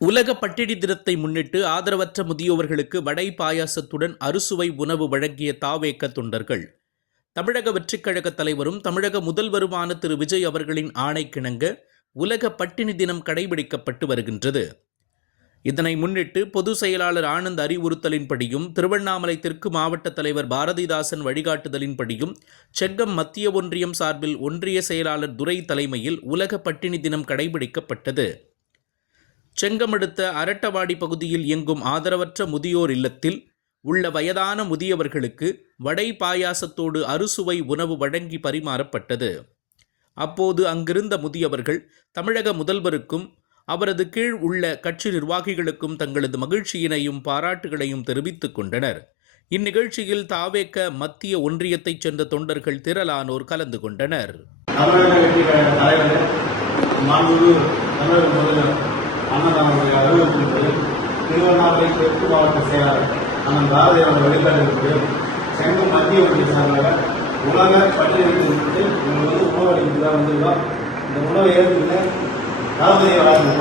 உலக பட்டினி தினத்தை முன்னிட்டு ஆதரவற்ற முதியோர்களுக்கு வடை பாயாசத்துடன் அறுசுவை உணவு வழங்கிய தாவேக தொண்டர்கள். தமிழக வெற்றிக்கழக தலைவரும் தமிழக முதல்வருமான திரு விஜய் அவர்களின் ஆணைக்கிணங்க உலக பட்டினி தினம் கடைபிடிக்கப்பட்டு வருகின்றது. இதனை முன்னிட்டு பொதுச் செயலாளர் ஆனந்த் அறிவுறுத்தலின்படியும் திருவண்ணாமலை தெற்கு மாவட்ட தலைவர் பாரதிதாசன் வழிகாட்டுதலின்படியும் செங்கம் மத்திய ஒன்றியம் சார்பில் ஒன்றிய செயலாளர் துரை தலைமையில் உலக பட்டினி தினம் கடைபிடிக்கப்பட்டது. செங்கம் அடுத்த அரட்டவாடி பகுதியில் இயங்கும் ஆதரவற்ற முதியோர் இல்லத்தில் உள்ள வயதான முதியவர்களுக்கு வடை பாயாசத்தோடு அறுசுவை உணவு வழங்கி பரிமாறப்பட்டது. அப்போது அங்கிருந்த முதியவர்கள் தமிழக முதல்வருக்கும் அவரது கீழ் உள்ள கட்சி நிர்வாகிகளுக்கும் தங்களது மகிழ்ச்சியினையும் பாராட்டுகளையும் தெரிவித்துக் கொண்டனர். இந்நிகழ்ச்சியில் தாவேக மத்திய ஒன்றியத்தைச் சேர்ந்த தொண்டர்கள் திரளானோர் கலந்து கொண்டனர். அண்ணனுடைய அறிவுறுத்தல் திருவண்ணாமலை தெற்கு மாவட்ட செயலாளர் அண்ணன் பாரதி அவர்கள் வழிகாட்டுகிறது. செங்கம் மத்திய ஒன்றிய சார்பாக உலக பட்டினி முன்னிட்டு உணவு அளிக்கிறதா வந்துள்ளோம். இந்த உணவை ஏற்று தளபதியை வழங்க